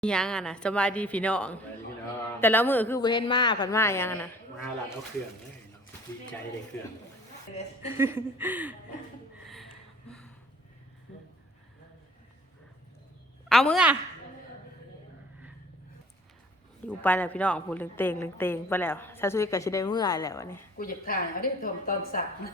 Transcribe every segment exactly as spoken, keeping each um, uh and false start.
ยังอ่ะนะสบายดีพี่น้องไปพี่น้องแต่แล้วมือคือบ่เห็นมาผันมายังอ่ะนะมาหลัดเอาเครื่องเลยดีใจได้เครื่องเอามืออ่ะอยู่ไปแล้วพี่น้องพูดเรื่องเตงเรื่องเตงไปแล้วซาซุยก็สิได้มือแล้ววันนี้กูอยากถ่ายเอาได้ตอนตอนสักนะ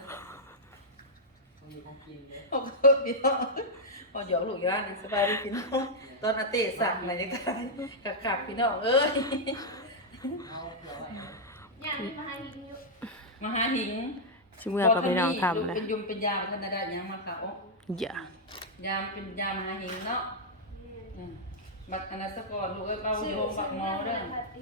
โอ้โหพี่น้องพอหยอกลูกอยู่ร้านสบายดีพี่น้องตอนอาเต้สักไหนจะถ่ายขับขับพี่น้องเอ้ยมาหาหิงชิเมื่อกับพี่น้องทำนะเป็นยุมเป็นยามท่านได้ยังมาเขาอย่ายามเป็นยามหาหิงเนาะบัตรอนาสกรลูกเอ้ยเอาโยมบัตรมอเด้อ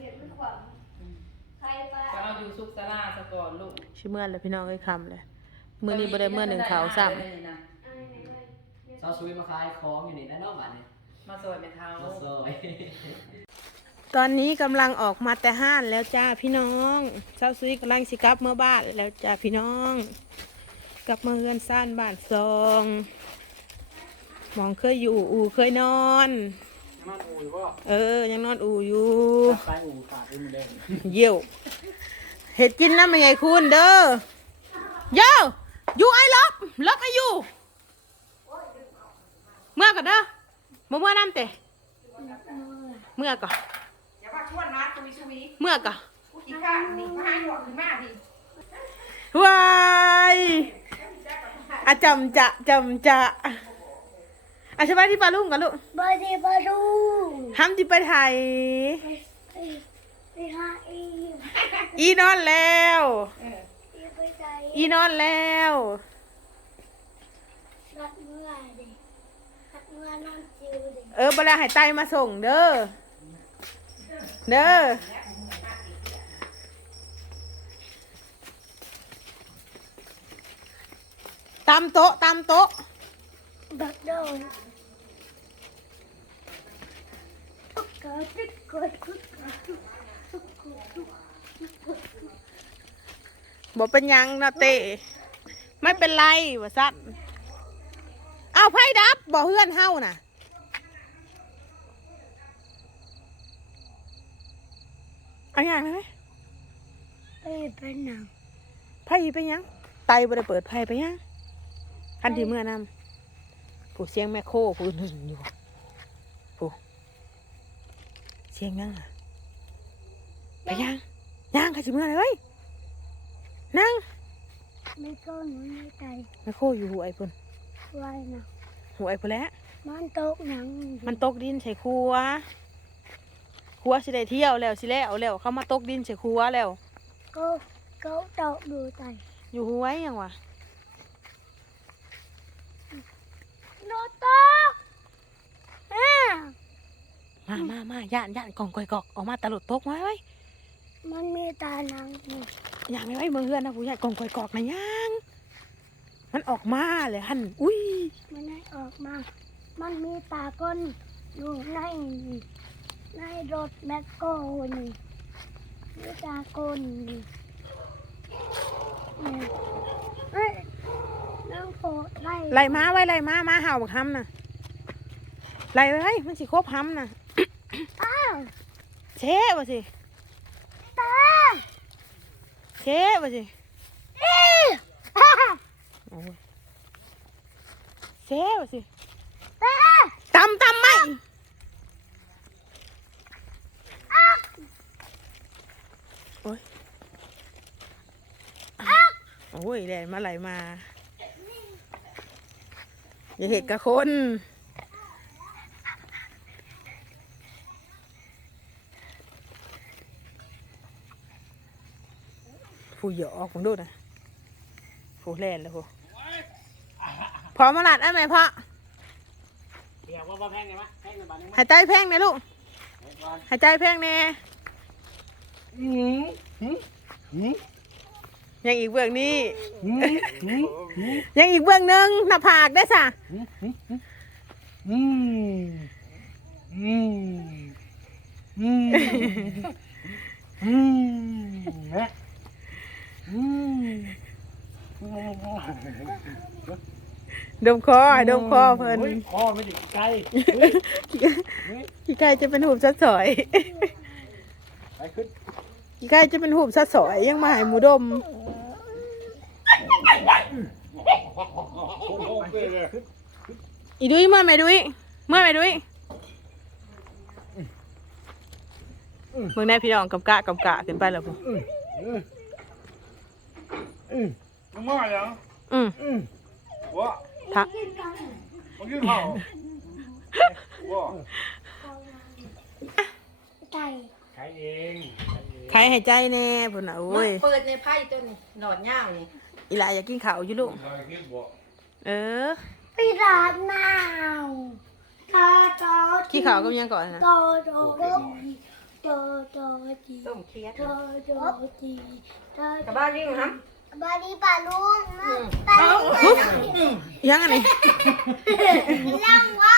ก็เอาอยู่สุขศาลาสกรลูกชิเมื่อแล้วพี่น้องเอ้ยคำเลยมื้อนี้บ่ได้มื้อหนึ่งเขาวซ้ำซอสซุยมาขายของอยู่นี่แน่นอนบัดนี้มาสวยเป็นเท้ามาซอยตอนนี้กำลังออกมาแต่ห้านแล้วจ้าพี่น้องซาซุยกำลังสิกลับเมื่อบ้านแล้วจ้าพี่น้องกลับมาเฮือนซ่านบ้านซองหมองเคยอยู่อู่เคยนอนนอนอู่ก็เออยังนอนอู่อยู่ไปอู่ขาดอู่แดงเยี่ยวเห็ดกินน้ำมันใหญ่คุณเด้อเย้อยู่ไอ้ล็อกล็อกไอ้อยู่เมื่อก่อนเด้อมาเมื่อน้ำเตะเมื่อก่อนอย่าว่าชวนนะคุยชุยเมื่อก่อนอีกข้างนี่มาให้หวกขึ้นมาดิวายอาจำจะจำจะอาชบายที่ปลาลุงกันลูกบาดีบาดูทำที่ไปไทยไปไปหาอีอีนอนแล้วอีไปใจอีนอนแล้วรัดเมื่อดิรัดเมื่อนอนจิวดิเออเวลาหายไตมาส่งเด้อเด้อตามโต๊ะตามโต๊ะบักโดนทุกกอดทุกกอดทุกกอดทุกทุกกอดทุกบอกเป็นหยังนะเต้ไม่เป็นไรวะสัตว์เอาไพ่ดับบอกเพื่อนเฮาน่ะเอาอย่างนะไหมเอ้ยเป็นหนังไพ่ไปยังไตบ่ได้เปิดไพ่ไปยังคันที่เมื่อนำผู้เสียงแม่โคผู้หนึ่งอยู่ผู้เสียงนั่งอะไปยังยังใครสิเมื่อเลยนั่งไม่ก้อนไม่ใจแม่โคอยู่หัวไอ้พุ่นไว้นะหัวไอ้พุ่นแล้วมันตกหนังมันตกดินใส่ครัวครัวสิได้เที่ยวแล้วสิแล้วแล้วเขามาตกดินใส่ครัวแล้วก็ก็ตกดูใจอยู่หัวยังวะโนตกอ่ามามามาย่านย่านกองกอยกอกออกมาตลดตกไว้ไว้มันมีตาหนังนี่ย่างไม่ไว้เมืองเฮือนนะผู้ใหญ่กองกอยกอกนะย่างมันออกมาเลยฮันอุ้ยมันให้ออกมา มันมีตาก้นอยู่ในนี่ในรถแมคโครนี่มีตาก้นนี่เนี่ยเอ้ยน้องโฟไล่ไล่มาไว้ไล่มามาเห่าบักฮัมน่ะไล่ไว้มันสิครบฮัมน่ะอ้าวเช่บ่สิตาเช่บ่สิอีอ่าโอ้ยเช่บ่สิตาตำตำไหมโอ้ยโอ้ยแดดมาไหลมาอย่าเห็ดกับคนผู้เหยาะออกผมดูนะผู้แล่นเลยผู้พอมาหลัดได้ไหมพ่อเดี๋ยวว่าแพงไงมะแพงในบ้านนี้หายใจแพงเนี่ยลูกหายใจแพงเนี่ยอืมอืมอืมยังอีกเบื้องนี้อืมอืมอืมยังอีกเบื้องหนึงหน้าผากได้สะอืมอืมอืมอืมอืมอืมเนี่ยอืมดมคอให้ดมคอเพิ่นคอไม่ติดใจขี้ไก่จะเป็นหูบซัดสอยไปขึ้นขี้ไก่จะเป็นหูบซัดสอยยังมาให้หมูดมคนโง่ไปเลยขึ้นอีดุ้ยเมื่อไหมดุ้ยเมื่อไหมดุ้ยเมืองแน่พี่น้องกำกะกำกะขึ้นไปแล้วพออืมอืมมึงมาอย่างอืมอืมวะทักมึงกินข้าววะไก่ใครเองใครให้ใจแน่พุ่นน่ะโอ้ยเปิดในไพ่ตัวนี้หนอนย่างนี่อีหลาอยากกินข้าวอยู่ลูกใครกินบ่เออพี่ร้านนาวตาตาขี้ข้าวก็ยังก่อนนะตาตาตาตาตาจีต้มเคียดตาตาจีตากับบ้านนี่ครับบาลีปลาลุงนะปลาลุงมายังอันนี้ลังว่า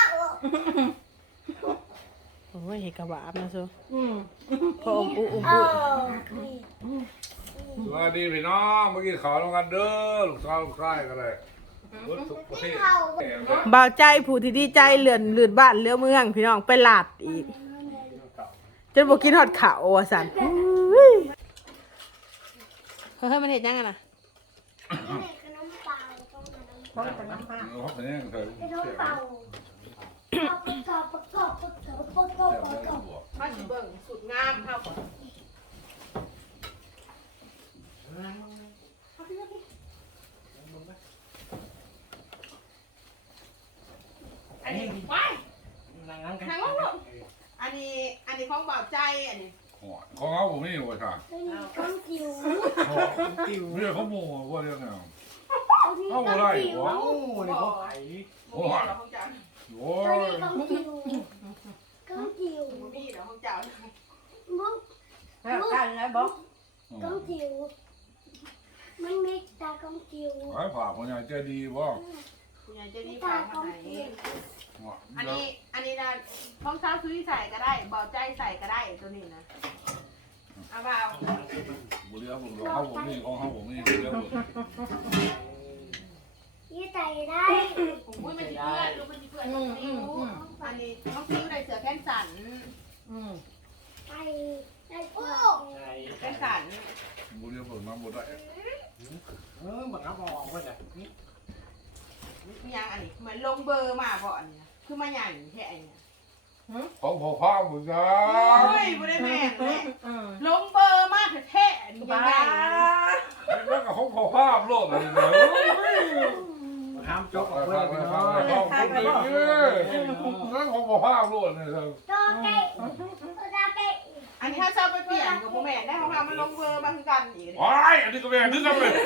โอ้ยเห็ดกระบาบนะซูอืมพออมอุ้มอุ้มเออุ้ยอสวัสดีพี่น้องเมื่อกี้ขอลงกันเด้อลูกสาวลูกชายกันเลยรถทุกประเทศบ่าวใจผู้ที่ดีใจเลื่อนเลื่อนบ้านเลื่อนเมือง พี่น้องไปลาดอีกจนบ่กินฮอดข้าวว่าซั่นเฮ้ยเฮ้ยมันเฮ็ดยังไงน่ะนี่ขนมเปล่าต้องขนมพร้อมกับน้ำผ้าเขาเป็นยังไงขนมเปล่าประกอบประกอบประกอบประกอบประกอบมาสิเบิ่งสุดงามเฮาก่อนอันนี้ว้ายทางนู้นลูกอันนี้อันนี้ของบ่าวใจอันนี้ของเขาผมไม่อยู่ค่ะไม่มีก้อนจิ๋วเรื่องเขาโม่ว่าเรื่องไงมีเขาก้อนอะไรจิ๋ววะนี่เขาไผ่โอ้ยโอ้ตัวย นี้ก้อนจิ๋วก้อนจิ๋วมีเดี๋ยวของเจ้ามุกแล้วกันแล้วบอกก้อนจิ๋วมันมีตาก้อนจิ๋วไอ้ผ่าคนใหญ่ใจดีบ่คุณยายจะดีตาฟังก้อมาน ไหนจิ๋วอันนี้อันนี้นะของเช้าซื้อใส่ก็ได้เบาใจใส่ก็ได้ตัวนี้นะเอาเปล่าบุรีผมเขาผมนี่ของเขาผมนี่เรื่องยี่ใจได้ผมพูดมันจะเพื่อนรู้มันจะเพื่อนน้องซิวอันนี้น้องซิวในเสือแข้งสันอืมไปได้โอ้แข้งสันบุรีผมมาบุได้เออมันน้ำออกไปเลยมียังอันนี้เหมือนลงเบอร์มาเพราะอันนี้คือมาใหญ่แค่อันนี้ของพ่อพ่อมึงจ้าโอ้ยไม่ได้แม่นเลยอืมลงเบอร์มาแท้ๆอันนี้บ้าใหญ่แล้วก็ของพ่อพ่อโลดอะไรเนี่ยห้ามจจกบออกไปไปไปเลยไปไปคนนี้นั่นของพ่อพ่อโลดเนี่ยตัวเก๋ตัวเก๋อันนี้ถ้าเจ้าไปเปลี่ยนกับโมแม่ได้ของเรามันลงเบอร์มาคือกันอีกว้ายอันนี้ก็แม่นึกกันเลย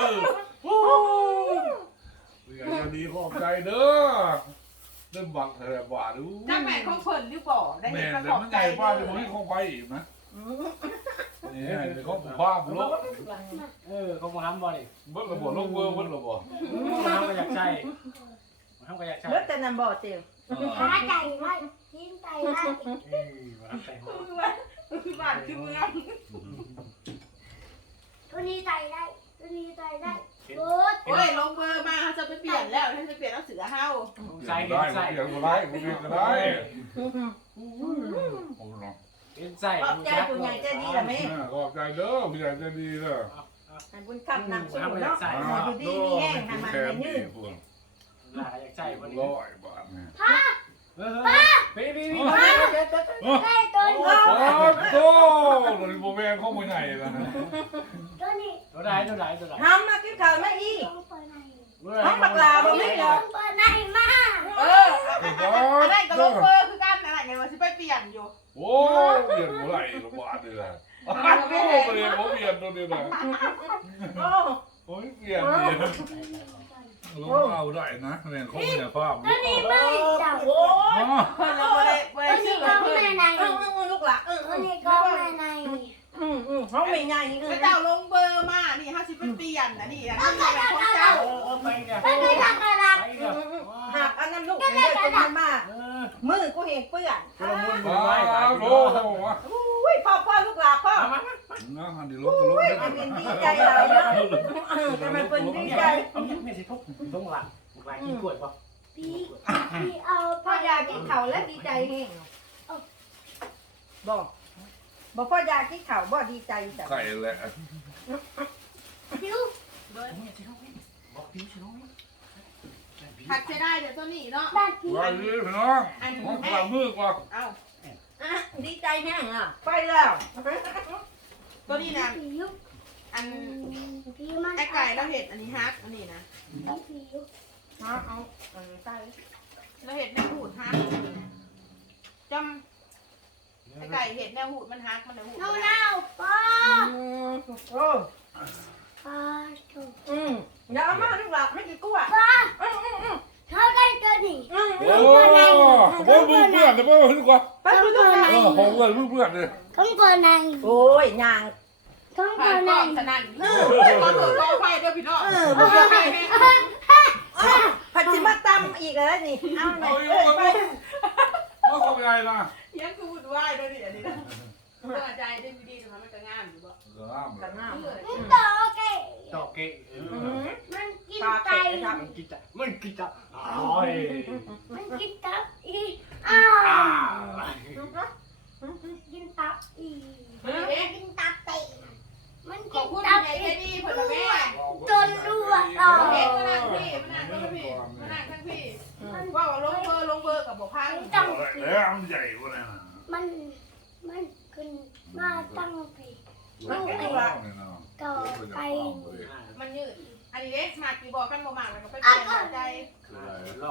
อย่าดีขอบใจเด้อเริ่มบังเธอบ่าดูจ้าแม่ของเพิ่นหรือเปล่าได้แม่เห็นประแต่กอบมันใจใหญ่บ้านจะมึงคงไปอีกนะนี่ไงเขาพ่อพ่อโลดเออเขามาห้ามบ่อยเบิ้ลระบบลงเบอร์เบิ้ลระบบมาห้ามก็อยากใช่มาห้ามก็อยากใช่เบิดแต่นำบ่อเตียวหาใจได้ยินใจได้เออมาห้ามใส่หัวคือบ้านคือเมืองตัวนี้ใจได้ตัวนี้ใจได้โอ้ยโอ้ยลงเบอร์มาจะไปเปลี่ยนแล้วถ้าจะเปลี่ยนต้องเสือเฮาใส่ได้ใส่เดี๋ยวก็ได้กูเรียนก็ได้ผมลองเป็นใส่ขอบใจผู้ใหญ่ใจดีละแม่ขอบใจเด้อผู้ใหญ่ใจดีเด้อให้บุญคำนำสู่เนาะอยู่ดีมีแห้งให้มันให้ยืดลาอยากใช่วันนี้ร้อยบาทเนี่ยพ่อเออพี่พี่พี่ได้ตัวนี้โอ้โหโดนโบแมนข้อมูลใหญ่แล้วนะตัวนี้ตัวไหนตัวไหนตัวไหนทำมากินข้าวมาอีกต้องเปิดในห้องปากลาบ่มีเหรอต้องเปิดในมาเอออะไรก็ลงเบอร์คือกันอะไรไงว่าสิไปเปลี่ยนอยู่โอ้เปลี่ยนหัวไหล่ละบาทเลยนะโอ้เปลี่ยนผมเปลี่ยนตัวนี้นะโอ้โอ้ยเปลี่ยนเนี่ยลงเอาได้นะแม่ข้อมูลภาพตัวนี้ไม่จับโอ้ยเพิ่นเราบ่ได้บ่ตัวได้นี้ชื่อก็เพิ่แม่นในเออลูกหล่ะเออตัวนี้ก็แม่ในอืมอืมห้องไม่ใหญ่นี่ก็เจ้าลงเบอร์มานี่เฮาสิไปเปลี่ยนนะนี่นะนี่เป็นของเจ้าเออเออไปกันตัวนี้ทำกระดาษไปกันหักอันนั้นลูกเดี๋ยวจะทำมาเออมือกูเห็นเปื้อนกระมุนมืว้าอไว้วโอ้โหอุ้ยพ่อพ่อลูกหล่ะพ่อนะฮันดีลบก็ลบอันเป็นดีใจเราเนาะแต่มันเป็นดีใจไม่ใช่ทุกต้องหลังหลังกินกล้วยป่ะพี่พี่เอาพ่อยากินเขาและดีใจแห้งเอาบอกบอกพ่อยากินข้าวบ่ดีใจจ้ะไก่แหละคิวหักจะได้เดี๋ยวตัวนี้เนาะบ้านพี่ว่าดีพี่น้องของขวามือกว่าเอาดีใจแห้งอ่ะไปแล้วตัวนี้นะผิวอันพี่มันไอ้ไก่เราเห็ดอันนี้ฮักอันนี้นะผิวเอาเอาเอาใส่เราเห็ดแนวหูดฮักจำไอ้ไก่เห็ดแนวหูดมันฮักมันแนวหูดน้องเน่าป้าโอ้ป้าถูกอืมอย่าเอามาดีกว่าไม่กี่กู้อ่ะป้าเขาได้ตัวนี้โอ้โหเพื่อนเพื่อนแต่ว่าดีกว่าไปดูดูเออหงเลยเพื่อนเพื่อนเลยต้องตัวไหนโอ้ยยางต้องผ่าตันวไหกนล้องสนั่นเออขอโทษขออภัยด้วยพี่น้องเออบ่ได้ผัดชิมาตำอีกแล้วนี่เอาหน่เอาอยอีกเอ้ยแล้วไปเอาเข้าไปไงนะยังคือวุ่นวายด้วยดิอันนี้นะเพื่อใจได้ดีๆนะคะมันจะงามอยู่บ่กันหน้าเออมันต่อเกะต่อเก่งมันกินปลาไก่เค็มนะครับมันกินจ้ะมันกินจ้ะอร่อยมันกินตับอีอ้าอ้าวกินตับอีเอ๊ะกินตับเตะมันขกิอบนคุณตับใหญ่อีใจดีผลแม่จนดูอ่ะต่อเอ๊ะมานั่งพี่มานั่งทั้งพี่มานั่งทั้งพี่ว่าลงเบอร์ลงเบอร์กับบอกพังมันต้องแล้วมันใหญ่กว่านั้นมันมันขึ้นมาตั้งปีมันก็ตัวต่อไปมันยืดอันนี้เด็กมากี่บอกกันบ่มากแล้วก็ไปเปลี่ยนใจรอบ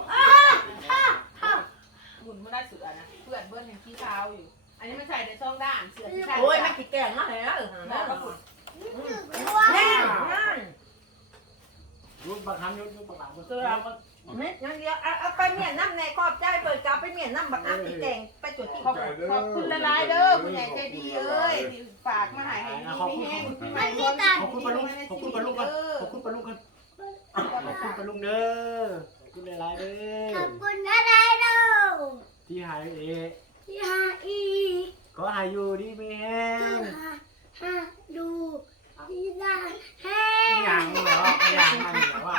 บุญไม่ได้เสือนะเพื่อนเบิ้ลยังขี้เท้าอยู่ อันนี้มันใส่ในช่องด้านเสือที่ใส่โอ้ยไม่กี่แกงนะเหรอบอกกับบุญแน่นั่นรูปบักฮันรูปบักหลังตัวเราเม็ดนั่นเดียวเอาไปเมียนน้ำในขอบใจเปิดกาไปเมียนน้ำบักอักที่แกงไปจุดที่ขอบขอบคุณละลายเด้อคุณใหญ่ใจดีเอ้ยที่ฝากมาหายให้ดีไม่แห้งพี่ใหม่คนขอบคุณปลาลุงขอบคุณปลาลุงกันขอบคุณปลาลุงกันขอบคุณปลาลุงเด้อขอบคุณหลายๆเด้ขออบคุณอะไรดูที่หายเอที่หาอีขอหายอยู่ดีไม่แห้ที่งหาหาดูที่ด้านแห้อย่างเหรออย่างมันเหรอว่า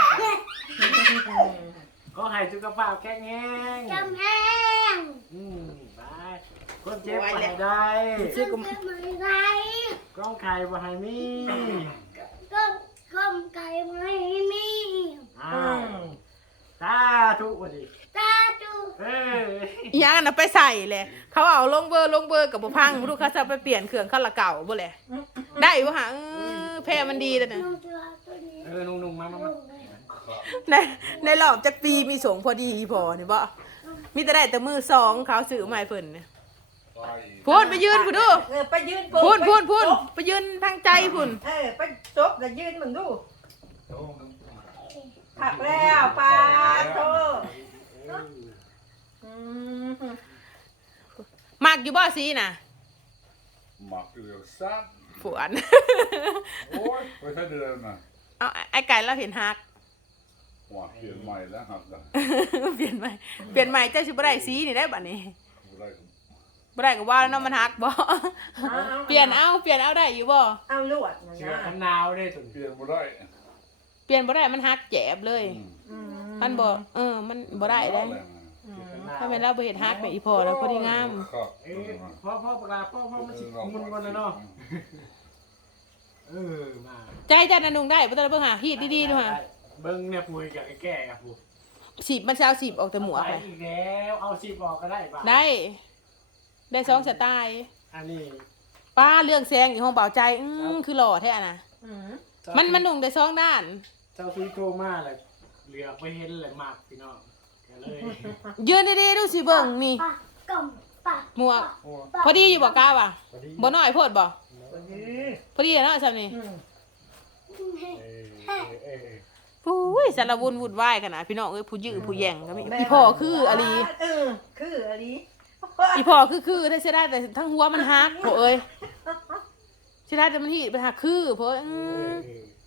ก็หายสุขภาพแข็งแรงจำแห้งอืมไปคนเจ็บไปได้ซึ่งเป็นเหมือนไรกล้องไข่บ่ให้มีก็คมไก่ไม่มีอ้าวตาทุกวันดีตาดูเอ้ยย่างน่ะไปใส่เลยเขาเอาลงเบอร์ลงเบอร์กับบ่พังลูกเขาจะไปเปลี่ยนเครื่องเขาละเก่าบ่เลยได้บ่ฮะแพ้มันดีแต่น่ะน้องตัวตัวนี้เออนุ่งๆมามามาในในรอบจักปีมีสงพอดีพอนี่บ่มีแต่ได้แต่มือสองเขาซื้อใหม่เพิ่นเนี่ยพูนไปยืนพูนดูเออไปยืนพูนพูนพูนไปยืนทางใจพูนเออไปซบแล้วยืนมึงดูผักแล้วปลาโตมากอยู่บ่สีน่ะหมักอยู่สั้นฝวนโอ้ยไปแค่เดือนน่ะเอาไอ้ไก่เราเห็นฮักหัวเปลี่ยนใหม่แล้วครับกันเปลี่ยนใหม่เปลี่ยนใหม่เจ้าสิบ่ได้สีนี่ได้บัดนี้อะไรบ่ได้ก็ว่าแล้วเนาะมันฮักบ่เปลี่ยนเอาเปลี่ยนเอาได้อยู่บ่เอาลวดนะเชือกนะกันหนาวได้สุดเปลี่ยนไม่ได้เปลี่ยนบ่ได้มันฮักแจบเลย มันบ่เออมันบ่ได้เด้ถ้าแม่นเราบ่เฮ็ดฮักแม่อีพ่อแล้วพอดีงามครับเอ้ยพ่อพ่อปลาพ่อพ่อมันสิมุนก่อนนะเนาะเออมาใจจันน่ะนุ่งได้บ่ต้องเบิ่งหาฮีดดีๆดูหาเบิ้งเนี่ยปุยกับไอ้แก่กับปูสิบมันสิเอาสิบออกแต่หมวกไปอะอีกแล้วเอาสิบออกก็ได้ป่ะได้ ได้สองสไตล์อันนี้ป้าเรื่องแซงอยู่ห้องเบาใจอืมคือหล่อแท้อะนะมันมันนุ่งได้สองด้านเจ้าซีโทรมาเลยเหลือไปเห็นเลยมากพี่น้องก็เลยยืนดีๆดูสิเบิ่งนี่ปะกลมปะหมวก พอดีอยู่บ่กล้าป่ะพอดีบ่น้อยโพดบ่ตัวนี้พอดีเนาะซ้ำนี่เออเออเออปุ้ยสารวุ่นวุ่นวายขนาดพี่น้องเอ้ยผู้ยื้อผู้แย่งก็มีอีพ่อคืออลีเออคืออลีอีพ่อคือคือได้เสียได้แต่ทั้งหัวมันหักโผเอ้ยเสียได้แต่มันหีดไปหักคือโผอืม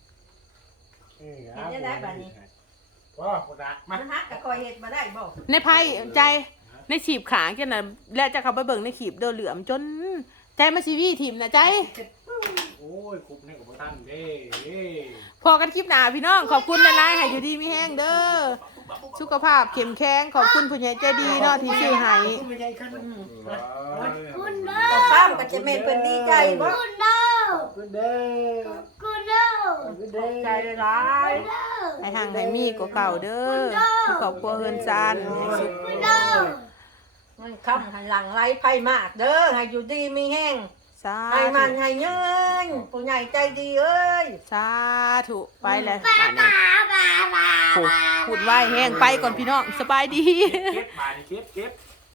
เห็นยังไงบ้านี้ว้าวดักมามันฮักกับคอยเห็ดมาได้บ่ในไพ่ใจในขีบขางจังน่ะแล้วจะเข้าไปเบิ่งในขีบเด้อเหลือมจนใจมาซีวีทีมน่ะใจโอ้ยคุบเนี่ยกับท่านเด้เด้พอกันคลิปหน้าพี่น้องขอบคุณหลายๆให้อยู่ดีมีแห้งเด้อสุขภาพเข้มแข็งขอบคุณผู้ใหญ่ใจดีเนาะที่ซื้อให้ไม่ใช่ขั้นคุณเด้ป้าอก็จะแม่เพิ่นดีใจบ่คุณเด้อคุณเด้อคุณเด้อคุณเด้อใจหลายเด้อให้ห่างให้มีกว่าเก่าเด้อให้ครอบครัวเฮือนซานให้สุขคุณเด้อมันคำหันหลังไหลไพ่มากเด้อให้อยู่ดีมีแห้งสาให้มัธุนให้ยืนผู้ใหญ่ใจดีเอ้ยสาธุไปเลยป่านนี้โอ้พูดไหวแห้งไปก่อนพี่น้องสบายดีเก็บมาดิเก็บเก็บ